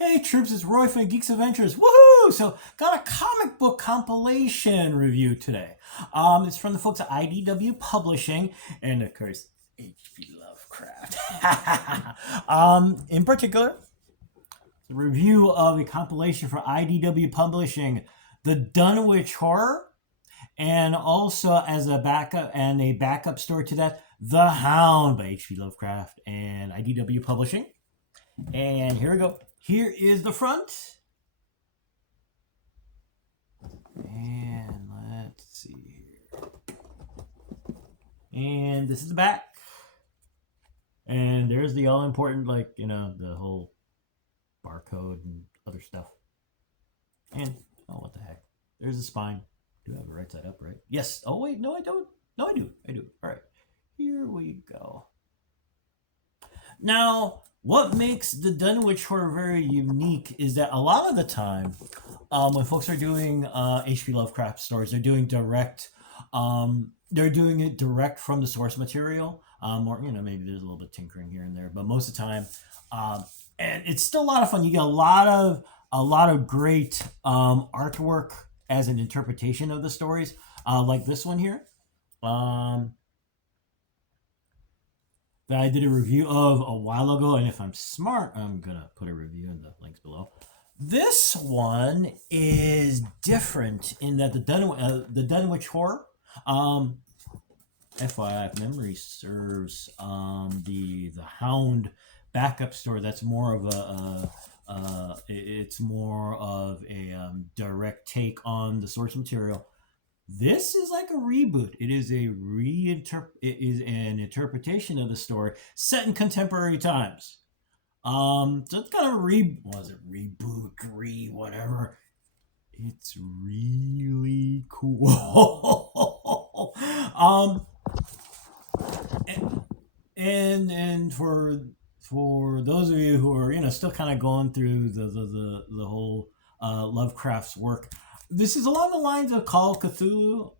Hey troops, it's Roy from Geeks Adventures. Woohoo! So, got a comic book compilation review today. It's from the folks at IDW Publishing, and of course, H.P. Lovecraft. In particular, the review of a compilation for IDW Publishing, the Dunwich Horror, and also as a backup story to that, The Hound by H.P. Lovecraft and IDW Publishing. And here we go. Here is the front. And let's see here. And this is the back. And there's the all important, the whole barcode and other stuff. And, oh, what the heck. There's the spine. Do I have it right side up, right? Yes. Oh, wait. No, I don't. No, I do. All right. Here we go. Now, what makes the Dunwich Horror very unique is that a lot of the time, when folks are doing H.P. Lovecraft stories, they're doing direct. They're doing it direct from the source material, or maybe there's a little bit of tinkering here and there, but most of the time, and it's still a lot of fun. You get a lot of great artwork as an interpretation of the stories, like this one here. That I did a review of a while ago, and if I'm smart, I'm gonna put a review in the links below. This one is different in that the Dunwich Horror, FYI, if memory serves, the Hound backup story. That's more of it's more of a direct take on the source material. This is like a reboot. It is an interpretation of the story set in contemporary times. So it's kind of reboot, whatever. It's really cool. and for those of you who are still kind of going through the whole Lovecraft's work. This is along the lines of Call of Cthulhu,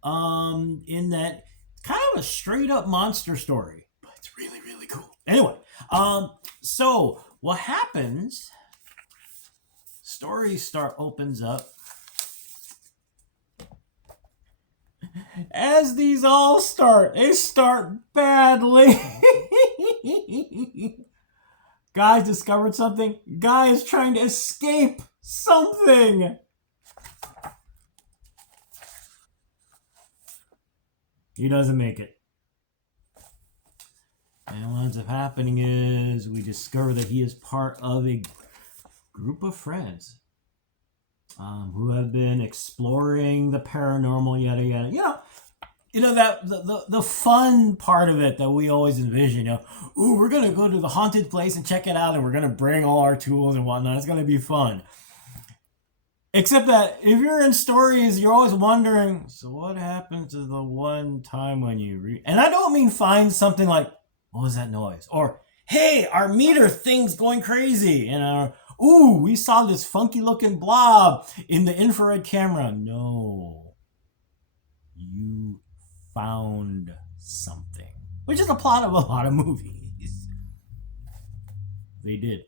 in that kind of a straight up monster story, but it's really, really cool. Anyway, so what happens? Story opens up as these all start. They start badly. Guys discovered something. Guy is trying to escape something. He doesn't make it. And what ends up happening is we discover that he is part of a group of friends who have been exploring the paranormal, yada yada. That the fun part of it that we always envision. Ooh, we're gonna go to the haunted place and check it out, and we're gonna bring all our tools and whatnot. It's gonna be fun. Except that if you're in stories, you're always wondering, so what happened to the one time when you read? And I don't mean find something like, what was that noise? Or, hey, our meter thing's going crazy. Ooh, we saw this funky looking blob in the infrared camera. No. You found something. Which is the plot of a lot of movies. They did.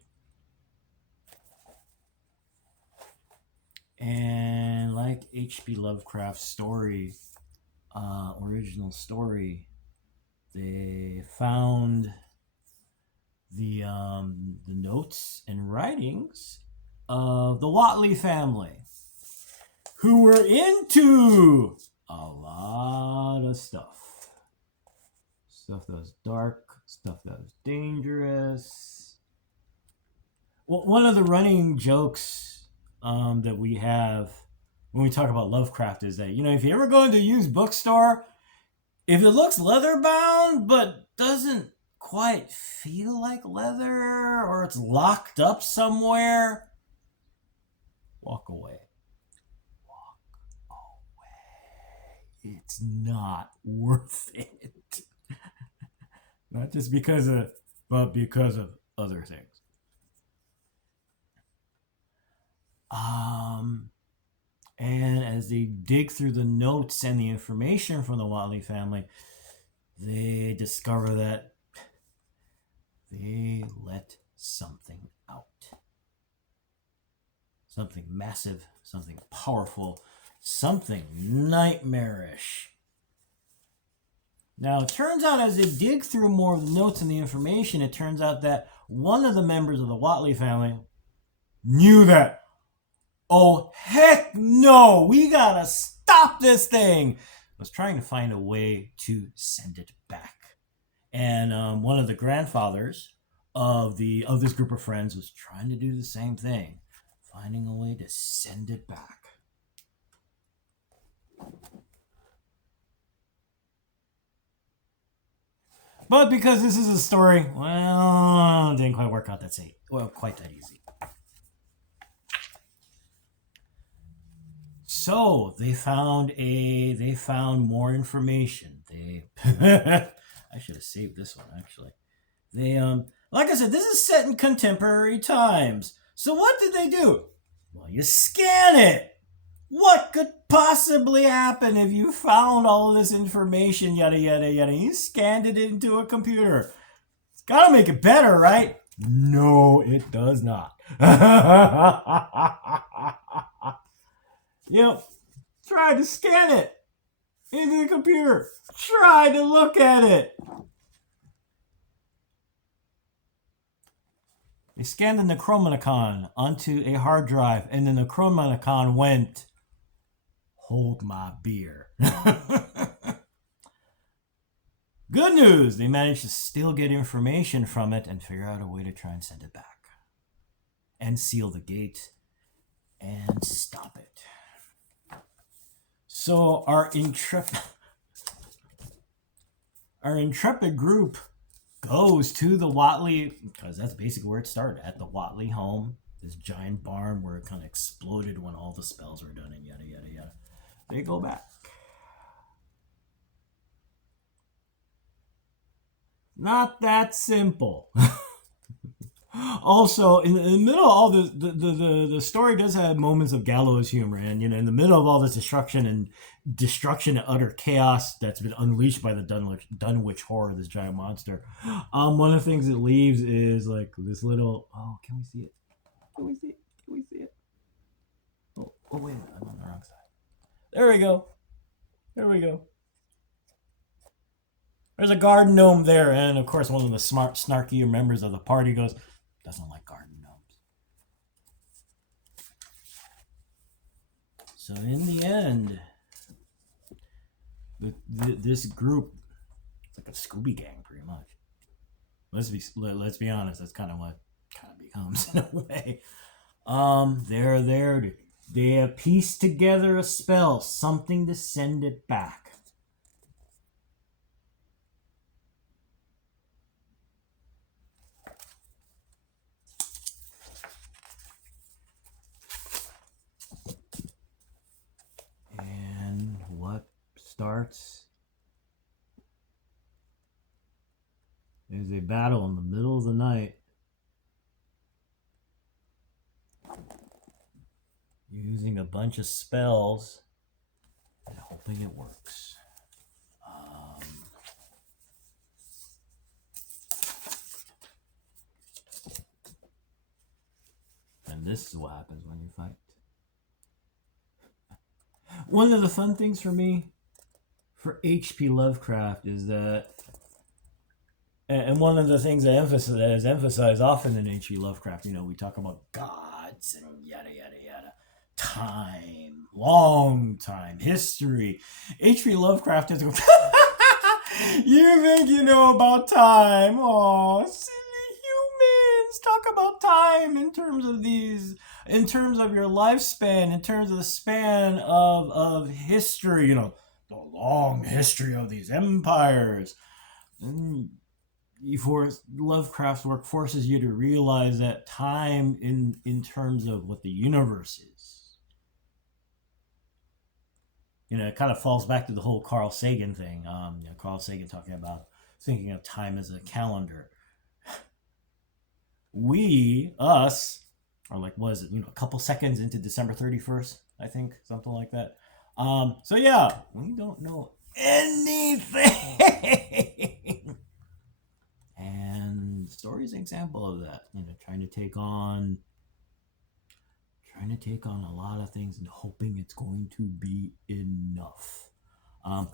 And like H.P. Lovecraft's story, original story, they found the notes and writings of the Whatley family, who were into a lot of stuff. Stuff that was dark, stuff that was dangerous. Well, one of the running jokes that we have when we talk about Lovecraft is that, if you ever go into a used bookstore, if it looks leather bound but doesn't quite feel like leather, or it's locked up somewhere, walk away. It's not worth it. Not just but because of other things. And as they dig through the notes and the information from the Whatley family, they discover that they let something out. something massive, something powerful, something nightmarish. Now, it turns out as they dig through more of the notes and the information, it turns out that one of the members of the Watley family knew that, oh, heck no, we gotta stop this thing, was trying to find a way to send it back. And one of the grandfathers of this group of friends was trying to do the same thing, finding a way to send it back. But because this is a story, well, it didn't quite work out quite that easy. So they found more information. I should have saved this one actually. Like I said, this is set in contemporary times. So what did they do? Well, you scan it. What could possibly happen if you found all of this information, yada, yada, yada? You scanned it into a computer. It's got to make it better, right? No, it does not. Yep. Try to scan it into the computer. Try to look at it. They scanned the Necronomicon onto a hard drive, and the Necronomicon went, hold my beer. Good news, they managed to still get information from it and figure out a way to try and send it back. And seal the gate and stop it. So our intrepid group goes to the Watley, because that's basically where it started, at the Watley home, this giant barn where it kind of exploded when all the spells were done and yada, yada, yada. They go back. Not that simple. Also, in the middle of all the story does have moments of gallows humor, and in the middle of all this destruction and utter chaos that's been unleashed by the Dunwich horror, this giant monster. One of the things it leaves is like this little. Oh, can we see it? Can we see it? Can we see it? Oh wait, I'm on the wrong side. There we go. There we go. There's a garden gnome there, and of course, one of the smart, snarkier members of the party goes, doesn't like garden gnomes. So in the end, this group, it's like a Scooby gang, pretty much. Let's be honest. That's kind of what it kind of becomes in a way. They're there. They have pieced together a spell, something to send it back. Starts is a battle in the middle of the night using a bunch of spells and hoping it works. And this is what happens when you fight. One of the fun things for me for H.P. Lovecraft is that, and one of the things that is emphasized often in H.P. Lovecraft, we talk about gods and yada, yada, yada, time, long time, history. H.P. Lovecraft is, you think you know about time? Oh, silly humans, talk about time in terms of your lifespan, in terms of the span of history, the long history of these empires. And Lovecraft's work forces you to realize that time in terms of what the universe is. It kind of falls back to the whole Carl Sagan thing. Carl Sagan talking about thinking of time as a calendar. Us, are like, what is it, a couple seconds into December 31st, I think, something like that. So yeah, we don't know anything. And the story is an example of that. Trying to take on trying to take on a lot of things and hoping it's going to be enough. I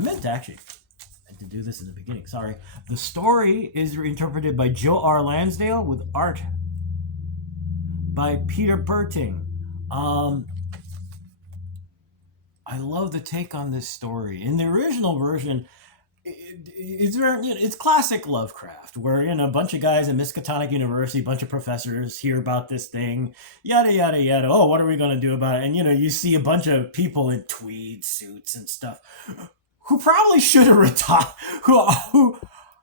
meant to do this in the beginning. Sorry. The story is interpreted by Joe R. Lansdale with art by Peter Berting. I love the take on this story. In the original version, it's classic Lovecraft, where a bunch of guys at Miskatonic University, a bunch of professors hear about this thing, yada yada yada. Oh, what are we gonna do about it? And you see a bunch of people in tweed suits and stuff who probably should have retired. Who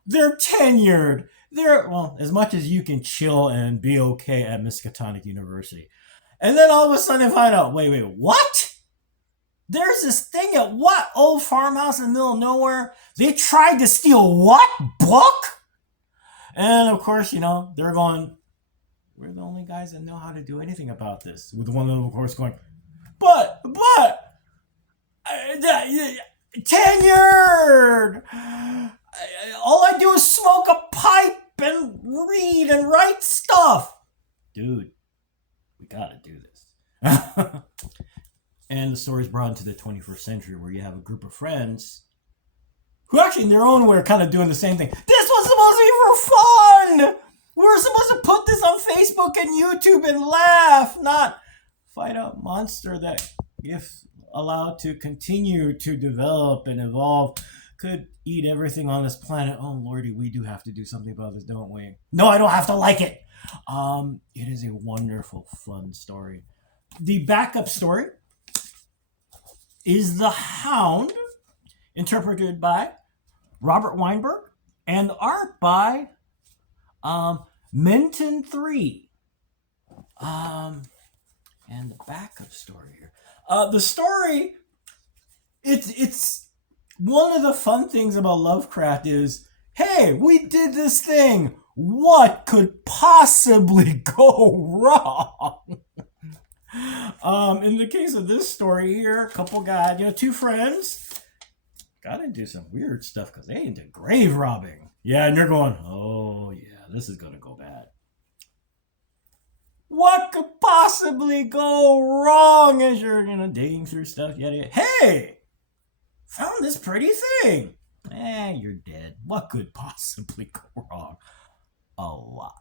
they're tenured. They're as much as you can chill and be okay at Miskatonic University, and then all of a sudden they find out. Wait, what? There's this thing at what old farmhouse in the middle of nowhere? They tried to steal what book? And of course, they're going, we're the only guys that know how to do anything about this. With one of them, of course, going, but, tenured! All I do is smoke a pipe and read and write stuff. Dude, we gotta do this. And the story's brought into the 21st century, where you have a group of friends who actually in their own way are kind of doing the same thing. This was supposed to be for fun! We were supposed to put this on Facebook and YouTube and laugh, not fight a monster that, if allowed to continue to develop and evolve, could eat everything on this planet. Oh, Lordy, we do have to do something about this, don't we? No, I don't have to like it! It is a wonderful, fun story. The backup story is The Hound, interpreted by Robert Weinberg, and art by Menton 3. And the backup story here. The story, it's one of the fun things about Lovecraft is, hey, we did this thing. What could possibly go wrong? In the case of this story here, a couple guys, two friends got into some weird stuff because they into grave robbing. Yeah, and they're going, oh yeah, this is gonna go bad. What could possibly go wrong as you're, digging through stuff? Yada. Hey, found this pretty thing. You're dead. What could possibly go wrong? A lot.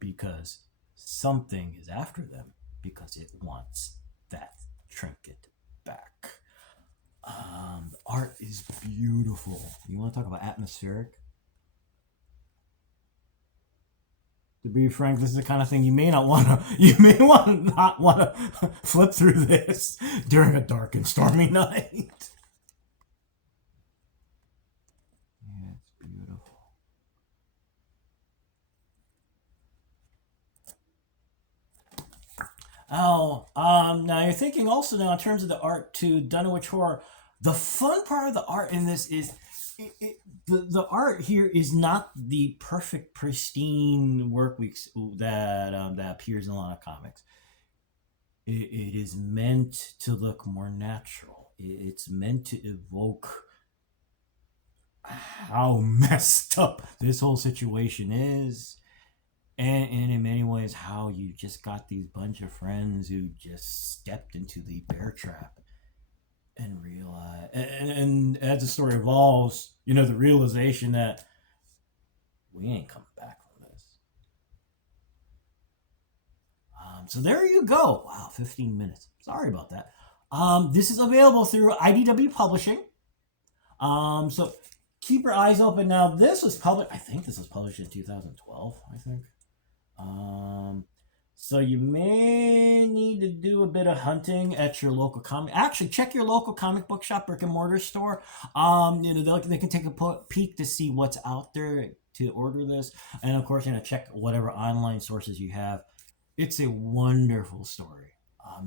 Because something is after them because it wants that trinket back. The art is beautiful. You want to talk about atmospheric? To be frank, this is the kind of thing you may not want to flip through this during a dark and stormy night. Now you're thinking also now in terms of the art to Dunwich horror. The fun part of the art in this is the art here is not the perfect, pristine work weeks that appears in a lot of comics. It is meant to look more natural. It's meant to evoke how messed up this whole situation is. And in many ways, how you just got these bunch of friends who just stepped into the bear trap and realize. And as the story evolves, the realization that we ain't coming back from this. So there you go. Wow, 15 minutes. Sorry about that. This is available through IDW Publishing. So keep your eyes open. Now, this was published. I think this was published in 2012. I think. So you may need to do a bit of hunting at your local comic. Actually, check your local comic book shop, brick and mortar store. They can take a peek to see what's out there to order this, and of course, check whatever online sources you have. It's a wonderful story.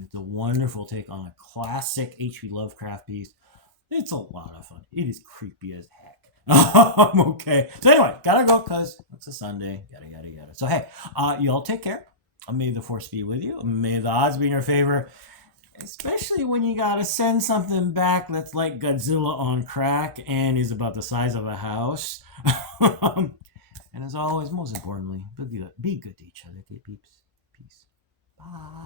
It's a wonderful take on a classic H.P. Lovecraft piece. It's a lot of fun. It is creepy as heck. Okay. So anyway, gotta go because it's a Sunday. Yada, yada, yada. So hey, you all take care. May the force be with you. May the odds be in your favor. Especially when you gotta send something back that's like Godzilla on crack and is about the size of a house. And as always, most importantly, be good to each other, okay, peeps? Peace. Bye.